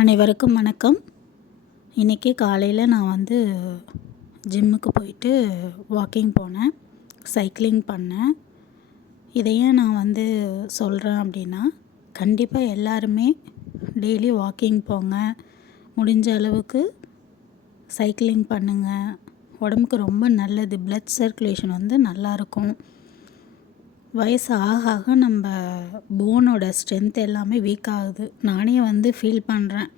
அனைவருக்கும் வணக்கம். இன்றைக்கி காலையில் நான் ஜிம்முக்கு போயிட்டு வாக்கிங் போனேன், சைக்கிளிங் பண்ணேன். இதை ஏன் நான் சொல்கிறேன் அப்படின்னா, கண்டிப்பாக எல்லாருமே டெய்லி வாக்கிங் போங்க, முடிஞ்ச அளவுக்கு சைக்கிளிங் பண்ணுங்கள். உடம்புக்கு ரொம்ப நல்லது. பிளட் சர்க்குலேஷன் நல்லாயிருக்கும். வயசு ஆக ஆக நம்ம போனோட ஸ்ட்ரென்த் எல்லாமே வீக் ஆகுது. நானே ஃபீல் பண்ணுறேன்.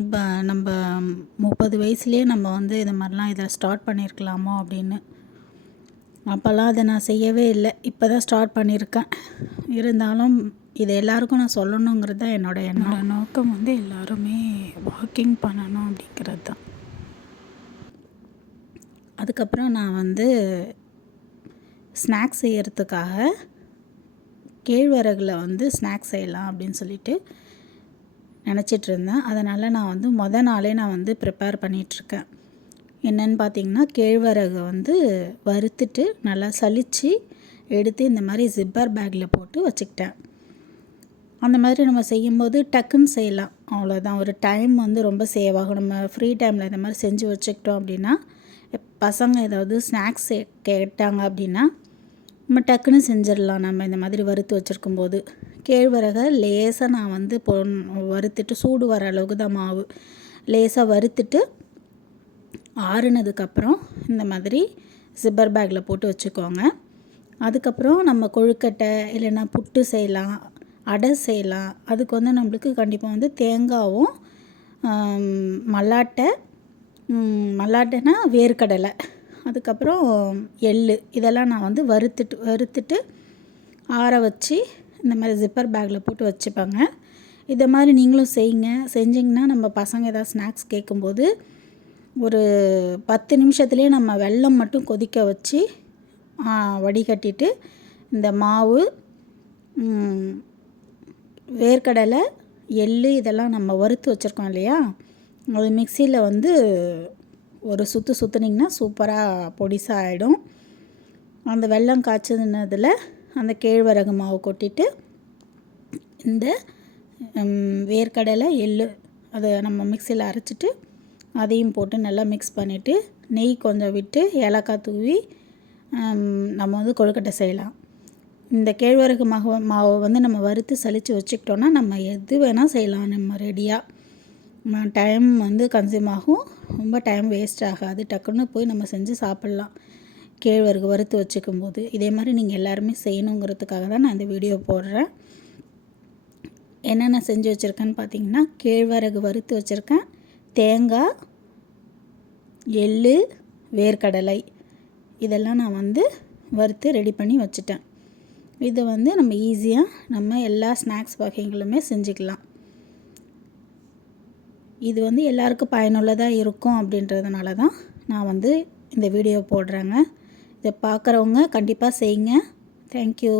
இப்போ நம்ம 30 வயசுலேயே நம்ம இது மாதிரிலாம் இதில் ஸ்டார்ட் பண்ணியிருக்கலாமோ அப்படின்னு. அப்போல்லாம் அதை நான் செய்யவே இல்லை. இப்போ தான் ஸ்டார்ட் பண்ணியிருக்கேன். இருந்தாலும் இது எல்லாருக்கும் நான் சொல்லணுங்கிறது தான் என்னோட நோக்கம். எல்லாருமே வாக்கிங் பண்ணணும் அப்படிங்கிறது தான். அதுக்கப்புறம் நான் ஸ்நாக்ஸ் செய்கிறதுக்காக கேழ்வரகில் ஸ்நாக்ஸ் செய்யலாம் அப்படின்னு சொல்லிட்டு நினச்சிட்ருந்தேன். அதனால் நான் மொதல் நாளே நான் ப்ரிப்பேர் பண்ணிகிட்ருக்கேன். என்னென்னு பார்த்திங்கன்னா, கேழ்வரகு வறுத்துட்டு நல்லா சலித்து எடுத்து இந்த மாதிரி ஜிப்பர் பேக்கில் போட்டு வச்சுக்கிட்டேன். அந்த மாதிரி நம்ம செய்யும்போது டக்குன்னு செய்யலாம். அவ்வளோதான். ஒரு டைம் ரொம்ப சேவ் ஆகும். நம்ம ஃப்ரீ டைமில் இந்த மாதிரி செஞ்சு வச்சுக்கிட்டோம் அப்படின்னா, பசங்க ஏதாவது ஸ்நாக்ஸ் கேட்டாங்க அப்படின்னா நம்ம டக்குன்னு செஞ்சிடலாம். நம்ம இந்த மாதிரி வறுத்து வச்சுருக்கும்போது கேழ்வரகை லேசாக நான் வறுத்துட்டு சூடு வர அளவுக்கு தான் மாவு லேசாக வறுத்துட்டு ஆறுனதுக்கப்புறம் இந்த மாதிரி ஜிப்பர் பேக்கில் போட்டு வச்சுக்கோங்க. அதுக்கப்புறம் நம்ம கொழுக்கட்டை இல்லைன்னா புட்டு செய்யலாம், அடை செய்யலாம். அதுக்கு நம்மளுக்கு கண்டிப்பாக தேங்காவும் மல்லாட்டைனா வேர்க்கடலை, அதுக்கப்புறம் எள்ளு இதெல்லாம் நான் வறுத்துட்டு ஆற வச்சு இந்த மாதிரி ஜிப்பர் பேக்கில் போட்டு வச்சுப்பேங்க. இதை மாதிரி நீங்களும் செஞ்சிங்கன்னா நம்ம பசங்க ஏதாவது ஸ்நாக்ஸ் கேட்கும்போது ஒரு 10 நிமிஷத்துலேயே நம்ம வெல்லம் மட்டும் கொதிக்க வச்சு வடிகட்டிட்டு இந்த மாவு, வேர்க்கடலை, எள்ளு இதெல்லாம் நம்ம வறுத்து வச்சுருக்கோம் இல்லையா, அது மிக்சியில் ஒரு சுற்றுனிங்கன்னா சூப்பராக பொடிசாக ஆகிடும். அந்த வெல்லம் காய்ச்சினதில் அந்த கேழ்வரகு மாவு கொட்டிட்டு இந்த வேர்க்கடலை, எள்ளு அதை நம்ம மிக்சியில் அரைச்சிட்டு அதையும் போட்டு நல்லா மிக்ஸ் பண்ணிவிட்டு நெய் கொஞ்சம் விட்டு ஏலக்காய் தூவி நம்ம கொழுக்கட்டை செய்யலாம். இந்த கேழ்வரகு மாவை நம்ம வறுத்து சலித்து வச்சுக்கிட்டோன்னா நம்ம எது வேணால் செய்யலாம். நம்ம ரெடியாக டைம் கன்சியூம் ஆகும், ரொம்ப டைம் வேஸ்ட் ஆகாது. டக்குன்னு போய் நம்ம செஞ்சு சாப்பிட்லாம் கேழ்வரகு வறுத்து வச்சுக்கும்போது. இதே மாதிரி நீங்கள் எல்லாருமே செய்யணுங்கிறதுக்காக தான் நான் இந்த வீடியோ போடுறேன். என்னென்ன செஞ்சு வச்சுருக்கேன்னு பார்த்தீங்கன்னா, கேழ்வரகு வறுத்து வச்சுருக்கேன், தேங்காய், எள்ளு, வேர்க்கடலை இதெல்லாம் நான் வறுத்து ரெடி பண்ணி வச்சுட்டேன். இது நம்ம ஈஸியாக நம்ம எல்லா ஸ்நாக்ஸ் வகைகளுமே செஞ்சுக்கலாம். இது எல்லாருக்கும் பயனுள்ளதாக இருக்கும் அப்படின்றதுனால தான் நான் இந்த வீடியோ போடுறேங்க. இதை பார்க்குறவங்க கண்டிப்பாக செய்யுங்க. தேங்க்யூ.